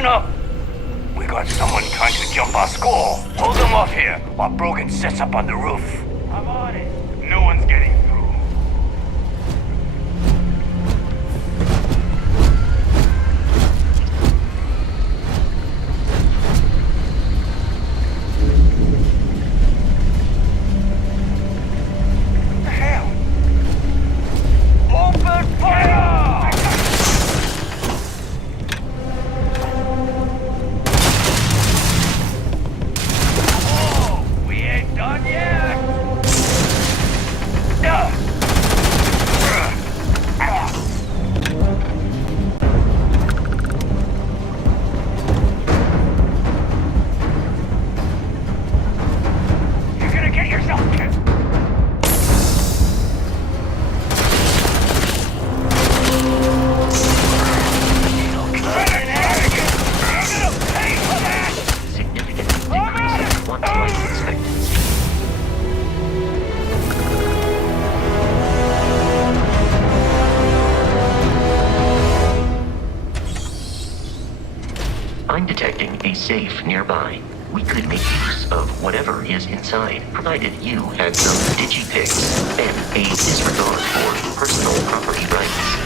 Listen up! We got someone trying to jump our score. Hold them off here while Brogan sets up on the roof. I'm on it. No one's getting through. What the hell? Open fire! Done yet? You're gonna get yourself killed. I'm detecting a safe nearby. We could make use of whatever is inside, provided you had some digipics and a disregard for personal property rights.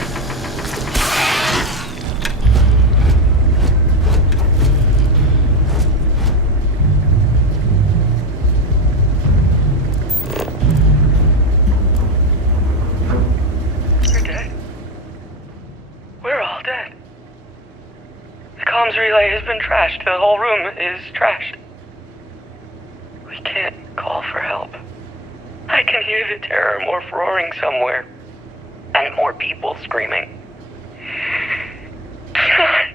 You're dead. We're all dead. The comms relay has been trashed. The whole room is trashed. We can't call for help. I can hear the terror morph roaring somewhere. And more people screaming. God.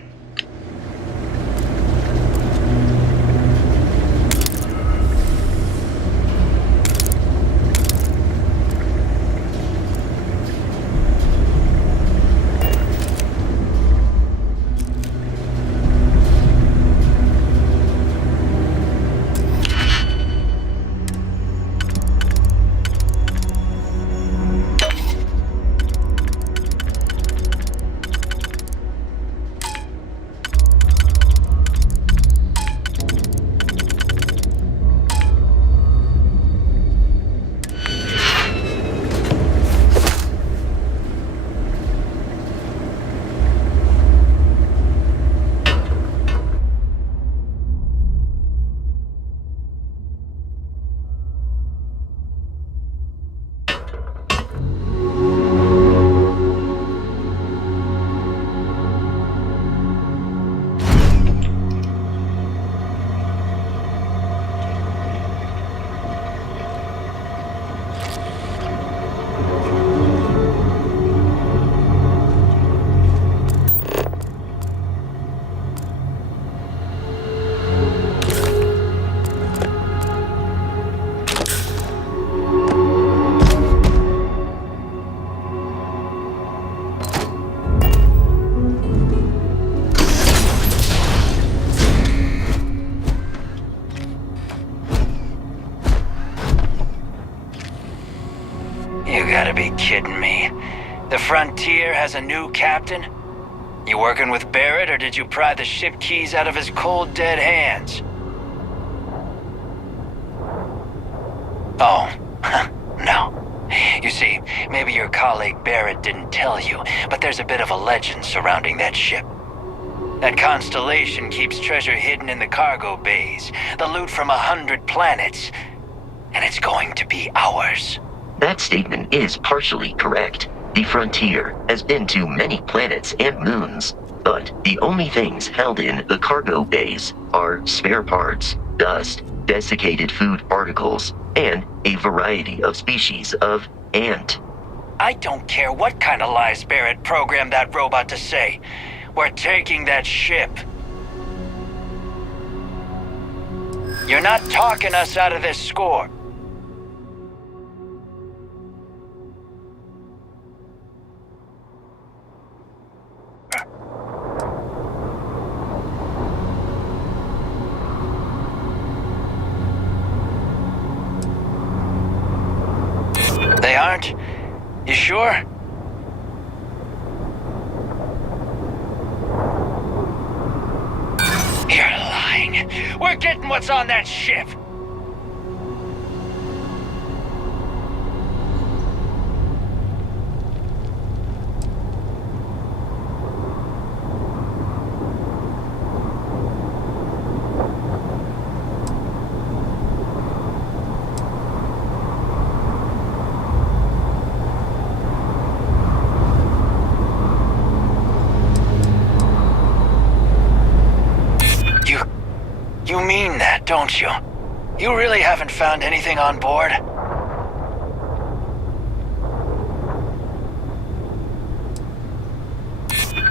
You gotta be kidding me. The Frontier has a new captain? You working with Barrett, or did you pry the ship keys out of his cold, dead hands? Oh, no. You see, maybe your colleague Barrett didn't tell you, but there's a bit of a legend surrounding that ship. That constellation keeps treasure hidden in the cargo bays, the loot from 100 planets, and it's going to be ours. That statement is partially correct. The Frontier has been to many planets and moons, but the only things held in the cargo bays are spare parts, dust, desiccated food particles, and a variety of species of ant. I don't care what kind of lies Barrett programmed that robot to say. We're taking that ship. You're not talking us out of this score. They aren't? You sure? We're getting what's on that ship. You mean that, don't you? You really haven't found anything on board?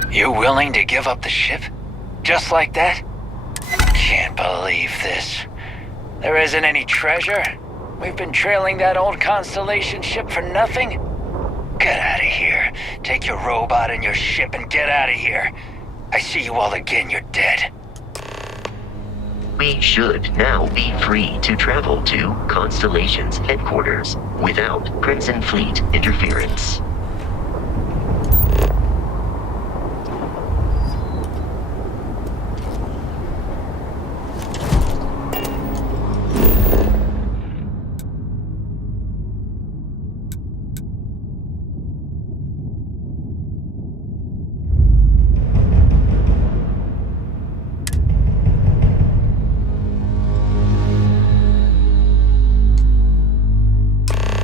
You willing to give up the ship? Just like that? Can't believe this. There isn't any treasure? We've been trailing that old Constellation ship for nothing? Get out of here. Take your robot and your ship and get out of here. I see you all again, you're dead. We should now be free to travel to Constellation's headquarters without Crimson Fleet interference.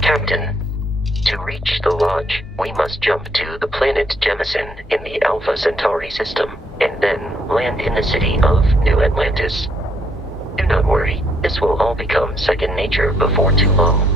Captain, to reach the Lodge, we must jump to the planet Jemison in the Alpha Centauri system, and then land in the city of New Atlantis. Do not worry, this will all become second nature before too long.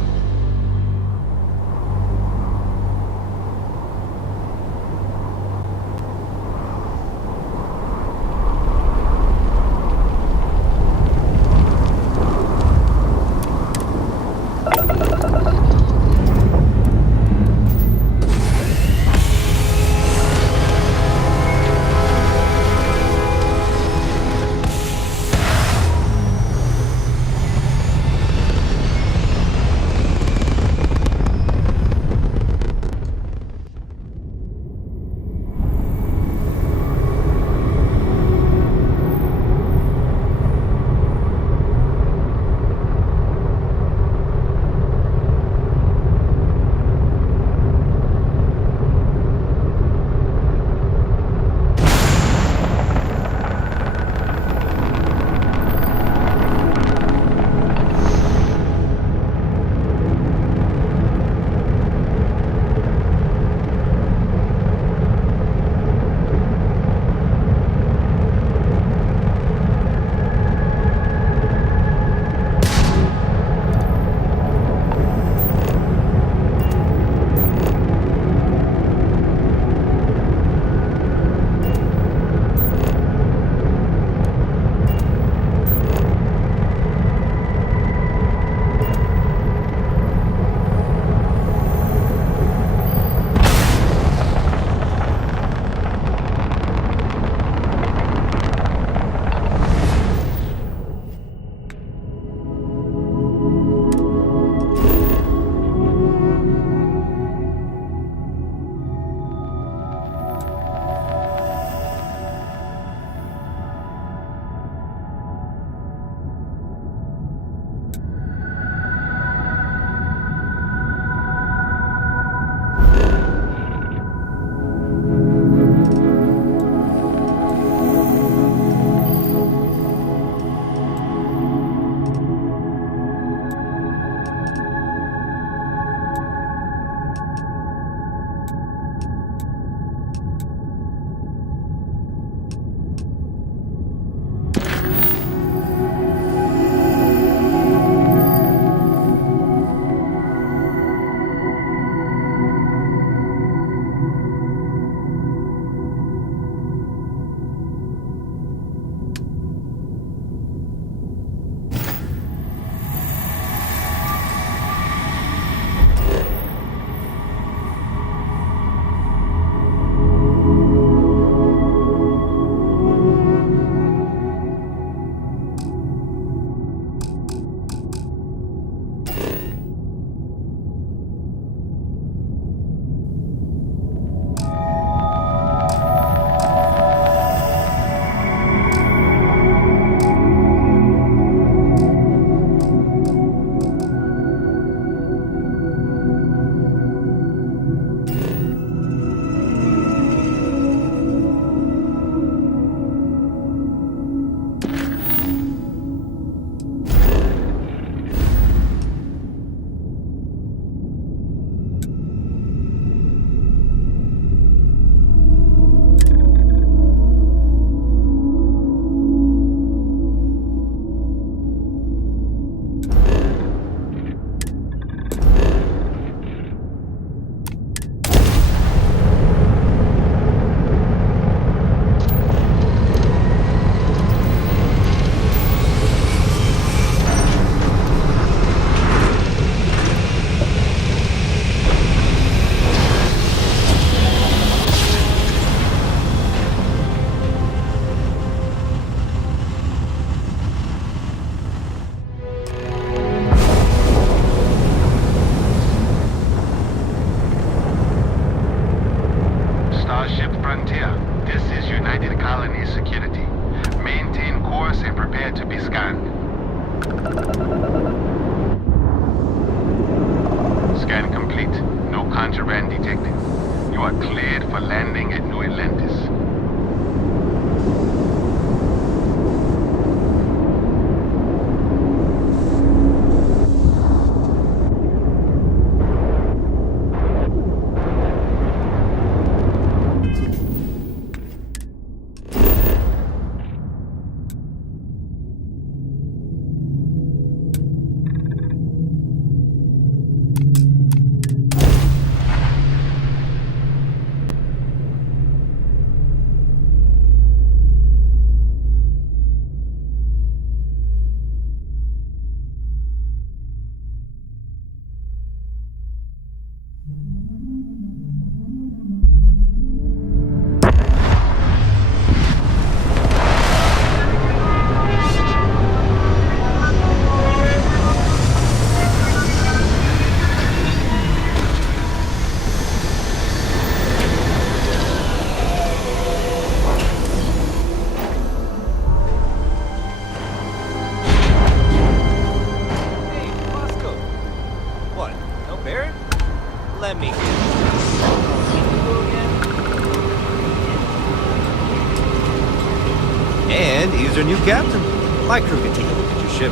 And he's your new captain. My crew can take a look at your ship.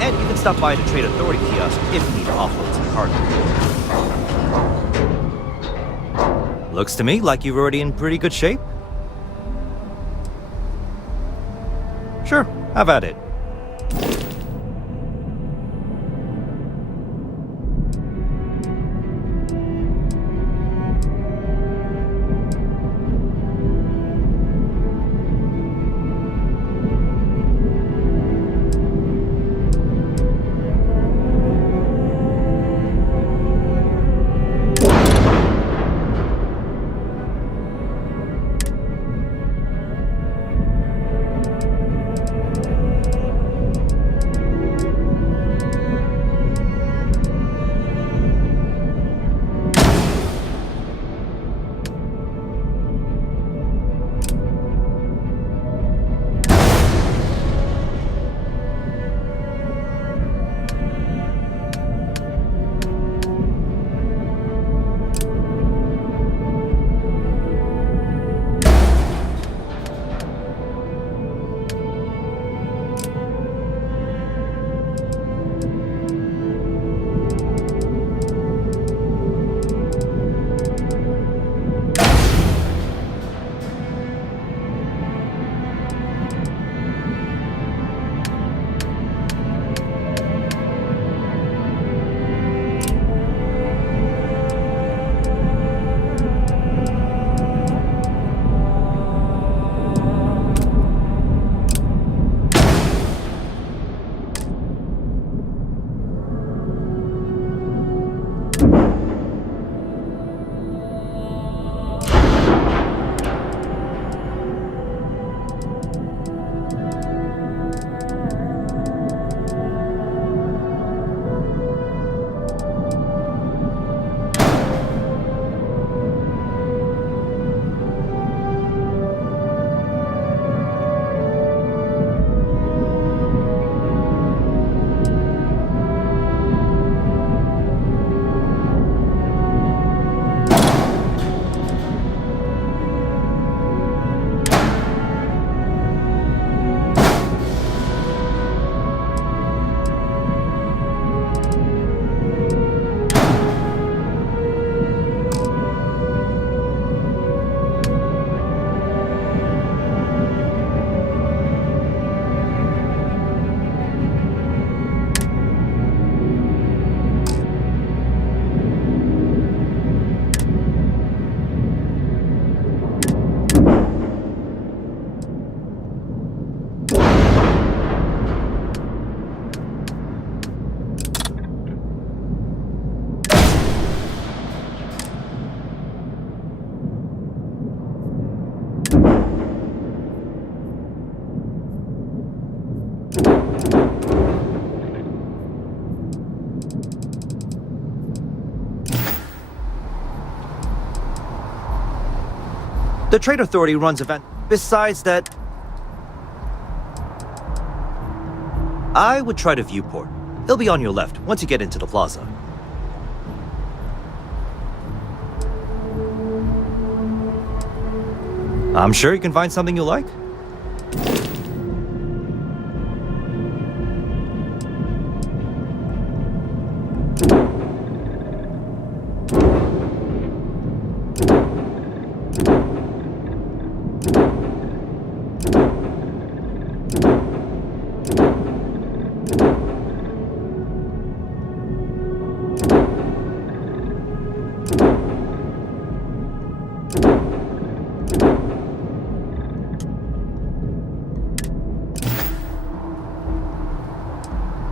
And you can stop by the Trade Authority kiosk if you need to offload some cargo. Looks to me like you're already in pretty good shape. Sure, have at it. The Trade Authority runs events. Besides that, I would try the viewport. It'll be on your left once you get into the plaza. I'm sure you can find something you like.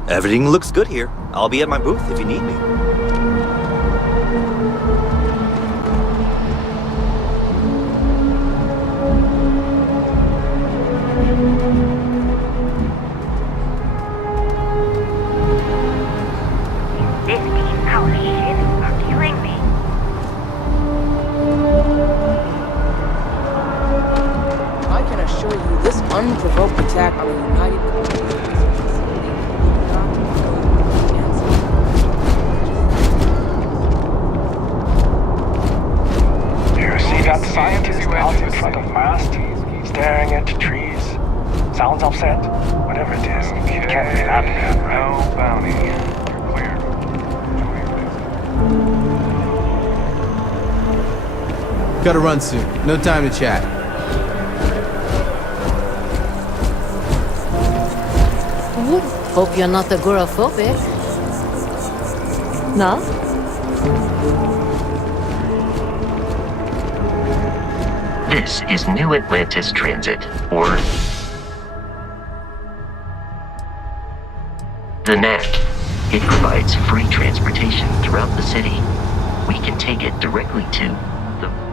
Everything looks good here. I'll be at my booth if you need me. These 15-hour shifts are killing me. I can assure you this unprovoked attack on the United You see that scientist out in front of mast, staring at trees? Sounds upset. Whatever it is, you can't get out of here, right? No bounty. Clear. Gotta run soon. No time to chat. Hope you're not agoraphobic. No? This is New Atlantis Transit, or the NAC. It provides free transportation throughout the city. We can take it directly to the...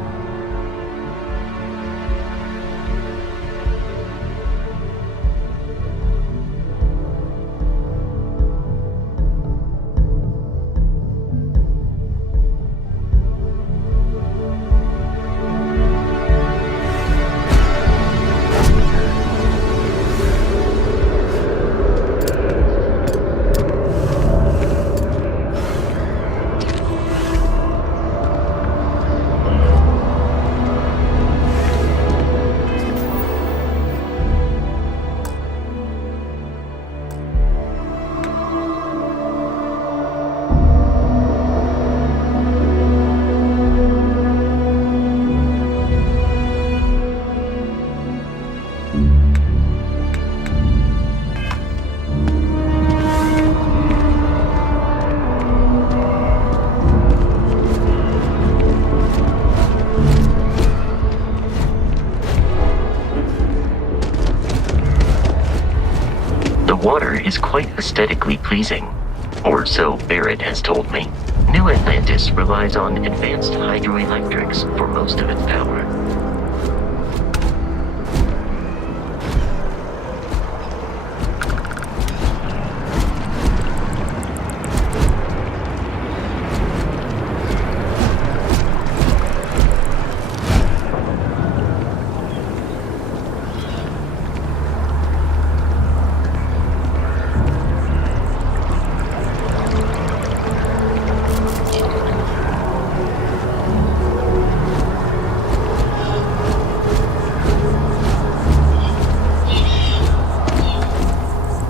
The water is quite aesthetically pleasing, or so Barrett has told me. New Atlantis relies on advanced hydroelectrics for most of its power.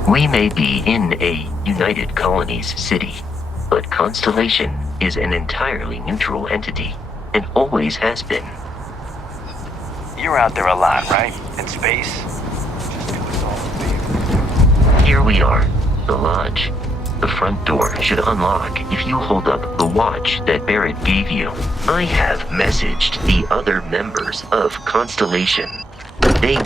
We may be in a United Colonies city, but Constellation is an entirely neutral entity, and always has been. You're out there a lot, right? In space? Here we are, the lodge. The front door should unlock if you hold up the watch that Barrett gave you. I have messaged the other members of Constellation. They...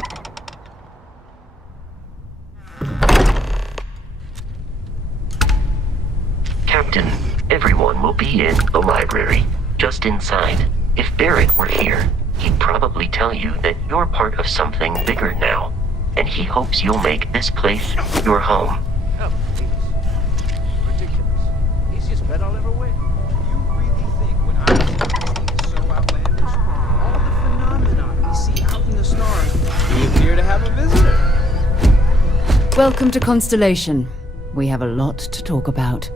Captain, everyone will be in the library, just inside. If Barrett were here, he'd probably tell you that you're part of something bigger now, and he hopes you'll make this place your home. Oh, please. Ridiculous. Easiest bet I'll ever win. You really think what I'm saying is so outlandish? All the phenomena we see out in the stars, we appear to have a visitor. Welcome to Constellation. We have a lot to talk about.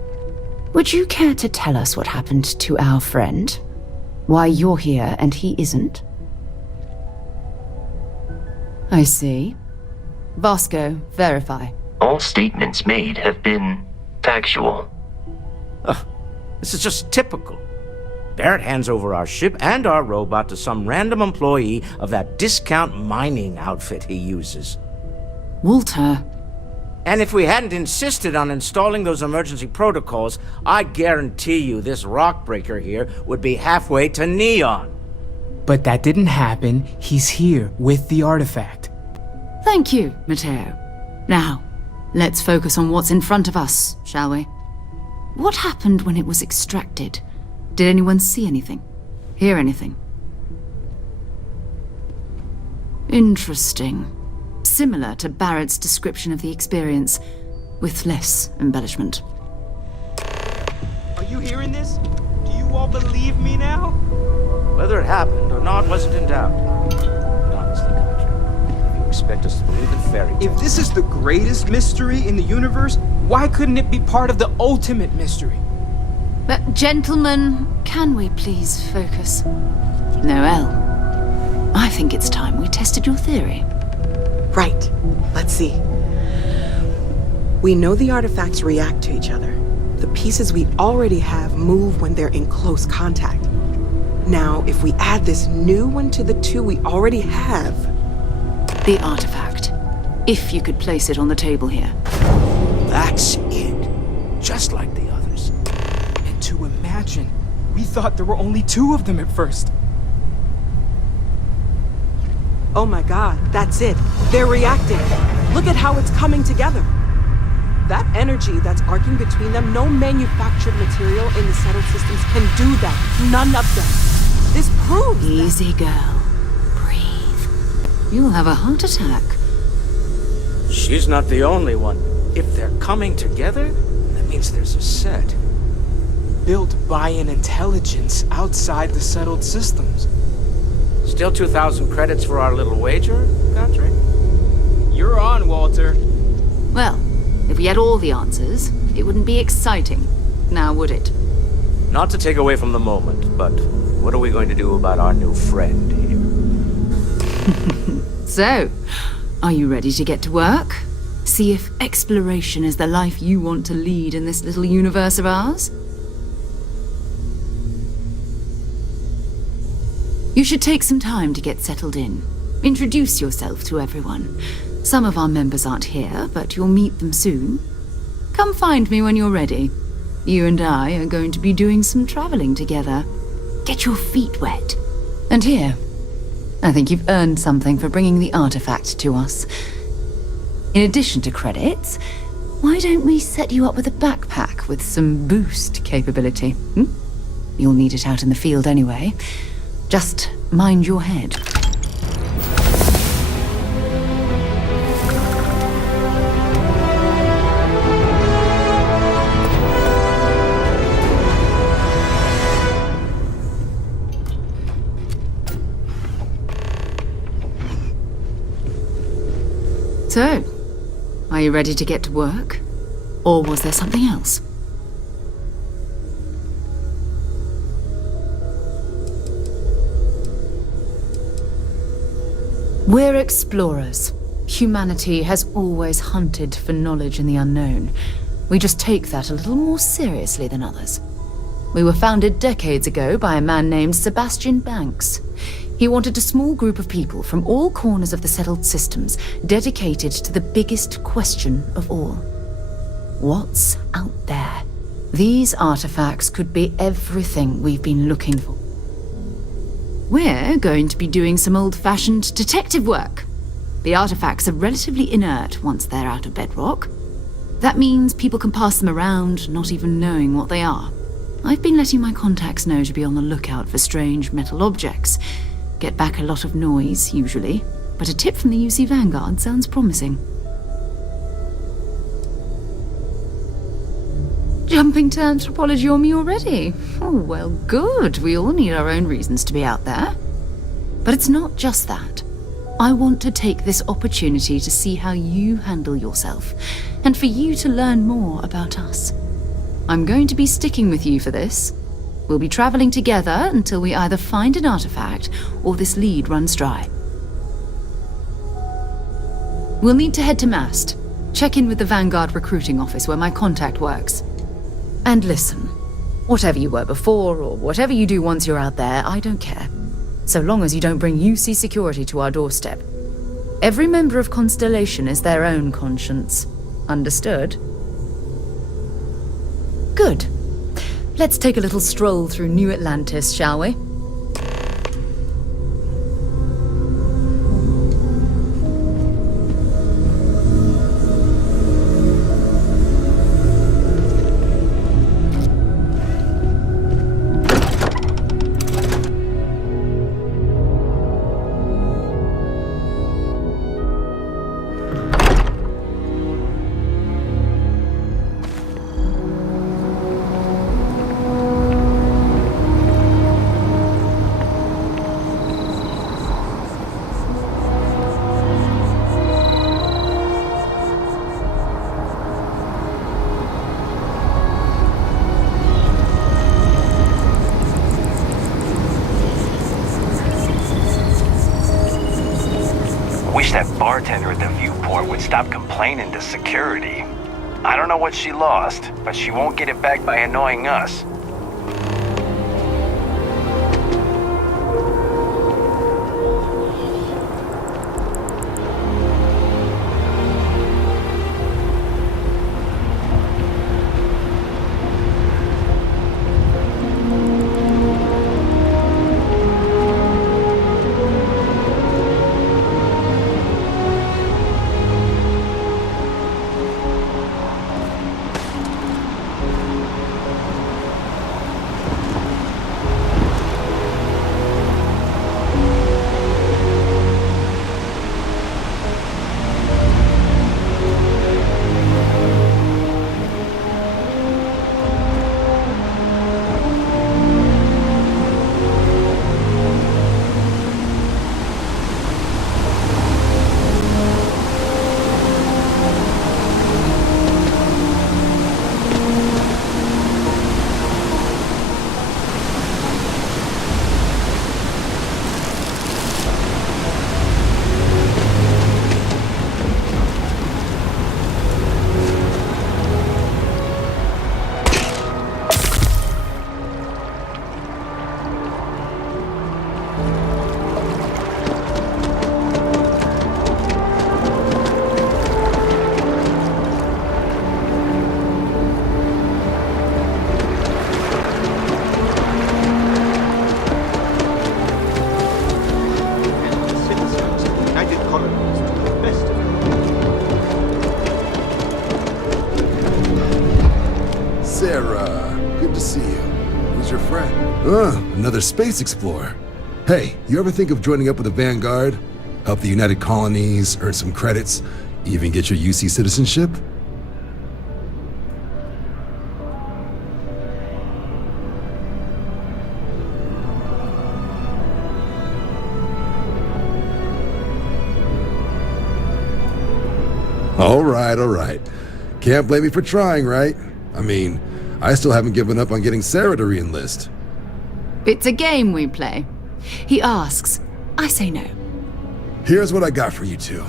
Would you care to tell us what happened to our friend? Why you're here and he isn't? I see. Vasco, verify. All statements made have been factual. This is just typical. Barrett hands over our ship and our robot to some random employee of that discount mining outfit he uses. Walter. And if we hadn't insisted on installing those emergency protocols, I guarantee you this rock breaker here would be halfway to Neon. But that didn't happen. He's here with the artifact. Thank you, Matteo. Now, let's focus on what's in front of us, shall we? What happened when it was extracted? Did anyone see anything? Hear anything? Interesting. Similar to Barrett's description of the experience, with less embellishment. Are you hearing this? Do you all believe me now? Whether it happened or not wasn't in doubt. But honestly, Contra, if you expect us to believe in fairy tales... If this is the greatest mystery in the universe, why couldn't it be part of the ultimate mystery? But gentlemen, can we please focus? Noel, I think it's time we tested your theory. Right. Let's see. We know the artifacts react to each other. The pieces we already have move when they're in close contact. Now, if we add this new one to the two we already have... The artifact. If you could place it on the table here. That's it. Just like the others. And to imagine, we thought there were only 2 of them at first. Oh my god, that's it. They're reacting. Look at how it's coming together. That energy that's arcing between them, no manufactured material in the settled systems can do that. None of them. This proves Easy, girl. Breathe. You'll have a heart attack. She's not the only one. If they're coming together, that means there's a set. Built by an intelligence outside the settled systems. Still 2,000 credits for our little wager, Godric? You're on, Walter. Well, if we had all the answers, it wouldn't be exciting, now would it? Not to take away from the moment, but what are we going to do about our new friend here? So, are you ready to get to work? See if exploration is the life you want to lead in this little universe of ours? You should take some time to get settled in. Introduce yourself to everyone. Some of our members aren't here, but you'll meet them soon. Come find me when you're ready. You and I are going to be doing some traveling together. Get your feet wet. And here, I think you've earned something for bringing the artifact to us. In addition to credits, why don't we set you up with a backpack with some boost capability? You'll need it out in the field anyway. Just mind your head. So, are you ready to get to work? Or was there something else? We're explorers. Humanity has always hunted for knowledge in the unknown. We just take that a little more seriously than others. We were founded decades ago by a man named Sebastian Banks. He wanted a small group of people from all corners of the settled systems dedicated to the biggest question of all. What's out there? These artifacts could be everything we've been looking for. We're going to be doing some old-fashioned detective work. The artifacts are relatively inert once they're out of bedrock. That means people can pass them around, not even knowing what they are. I've been letting my contacts know to be on the lookout for strange metal objects. Get back a lot of noise, usually, but a tip from the UC Vanguard sounds promising. Jumping to anthropology on me already? Oh, well, good. We all need our own reasons to be out there. But it's not just that. I want to take this opportunity to see how you handle yourself, and for you to learn more about us. I'm going to be sticking with you for this. We'll be traveling together until we either find an artifact or this lead runs dry. We'll need to head to Mast. Check in with the Vanguard recruiting office where my contact works. And listen, whatever you were before or whatever you do once you're out there, I don't care. So long as you don't bring UC security to our doorstep. Every member of Constellation is their own conscience. Understood? Good. Let's take a little stroll through New Atlantis, shall we? bartender at the viewport would stop complaining to security. I don't know what she lost, but she won't get it back by annoying us. Another space explorer. Hey, you ever think of joining up with the Vanguard? Help the United Colonies, earn some credits, even get your UC citizenship? All right. Can't blame me for trying, right? I mean, I still haven't given up on getting Sarah to re-enlist. It's a game we play. He asks, I say no. Here's what I got for you two.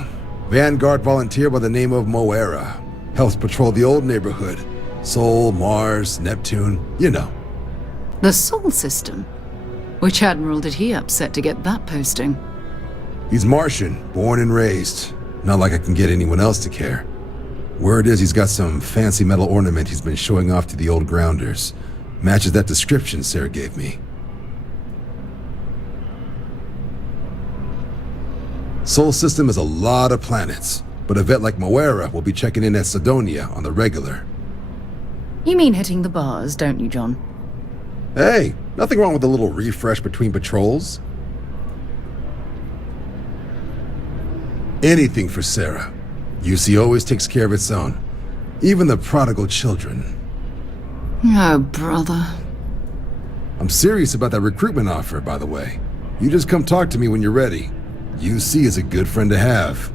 Vanguard volunteer by the name of Moira. Helps patrol the old neighborhood. Sol, Mars, Neptune, you know. The Sol system? Which admiral did he upset to get that posting? He's Martian, born and raised. Not like I can get anyone else to care. Word is he's got some fancy metal ornament he's been showing off to the old grounders. Matches that description Sarah gave me. Sol system has a lot of planets, but a vet like Moira will be checking in at Sidonia on the regular. You mean hitting the bars, don't you, John? Hey, nothing wrong with a little refresh between patrols. Anything for Sarah. UC always takes care of its own. Even the prodigal children. Oh, brother. I'm serious about that recruitment offer, by the way. You just come talk to me when you're ready. UC is a good friend to have.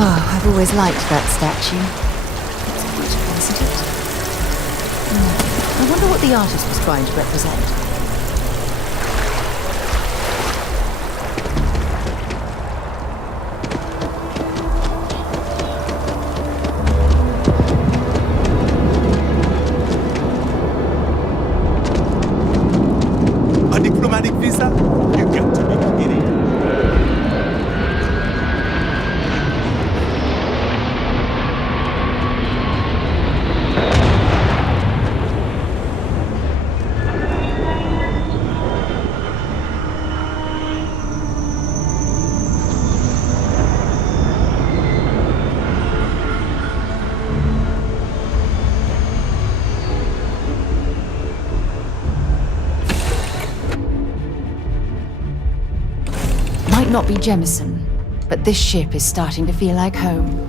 Oh, I've always liked that statue. It's beautiful, isn't it? I wonder what the artist was trying to represent. A diplomatic visa? You got to be kidding. Might not be Jemison, but this ship is starting to feel like home.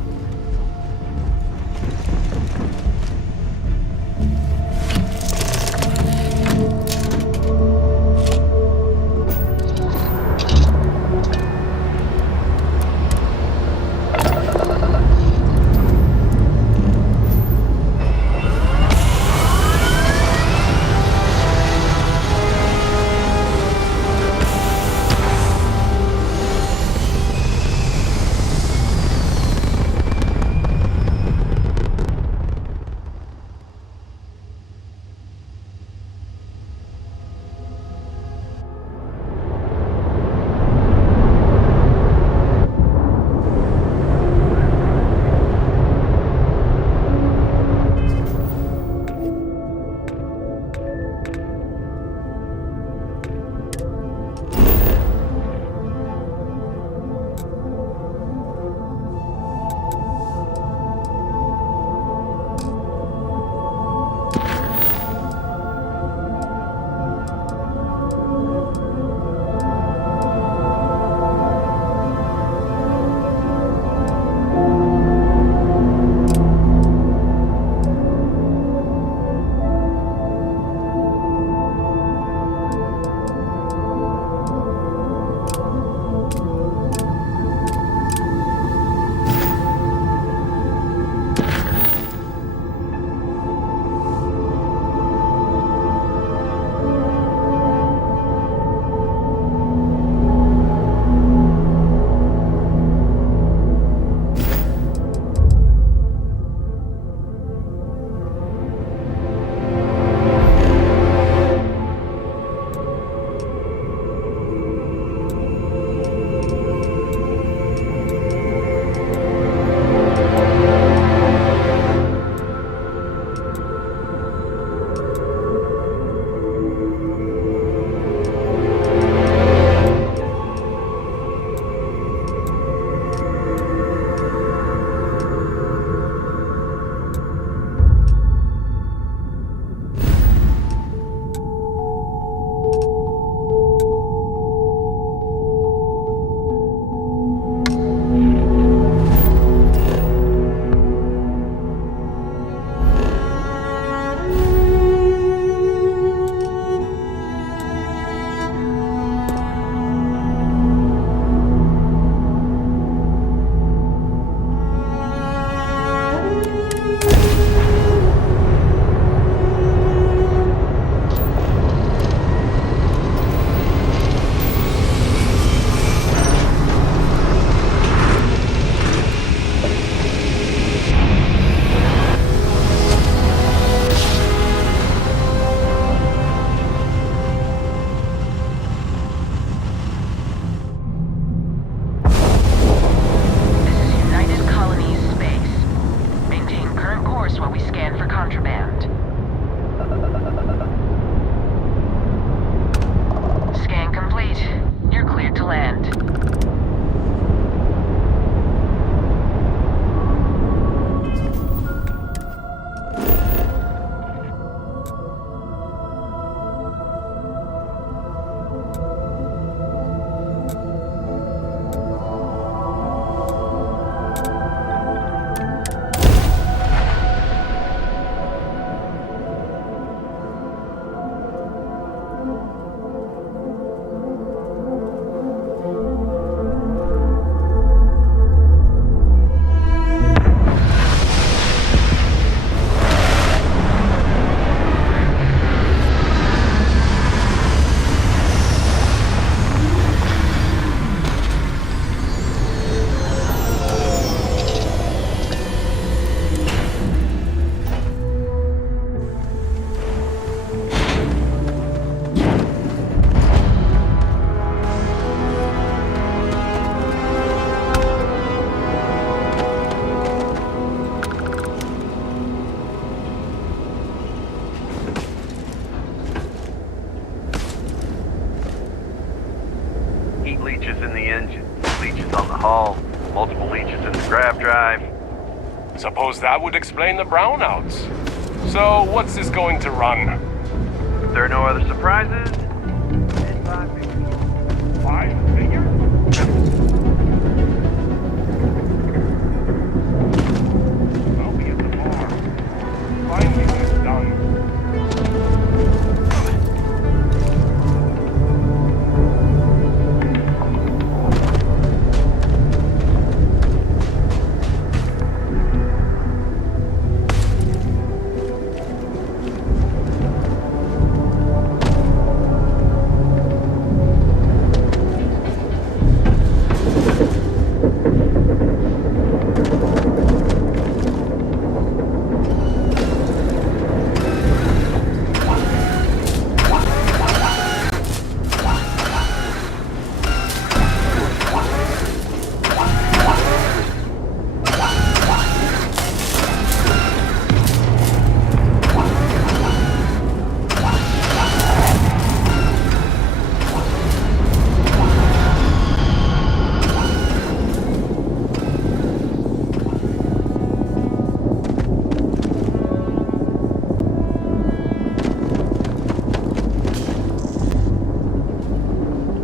lesions on the hull, multiple leeches in the grav drive. Suppose that would explain the brownouts. So, what's this going to run? If there are no other surprises, it's 5 figures. 5 figures? I'll be at the bar. Find me when it's done.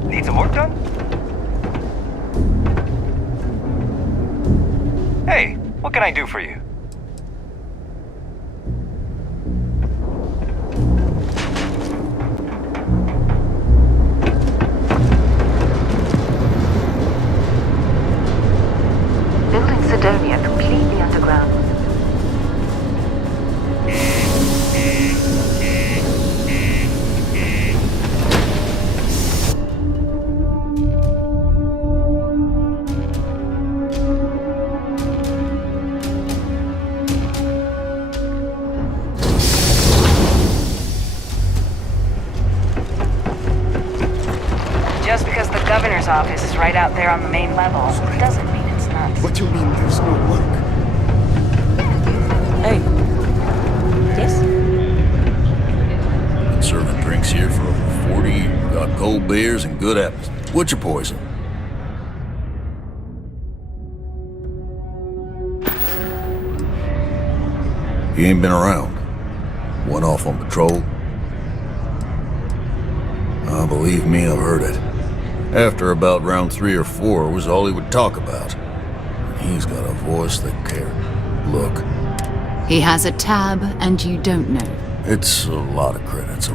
Need some work done? Hey, what can I do for you? Building Sidonia completely underground. Just because the governor's office is right out there on the main level doesn't mean it's not. What you mean there's no work? Hey. Yes? Been serving drinks here for over 40 years. Got cold beers and good apples. What's your poison? He ain't been around. Went off on patrol. Believe me, I've heard it. After about round 3 or 4 was all he would talk about. And he's got a voice that cares. Look, He has a tab, and you don't know. it's a lot of credits.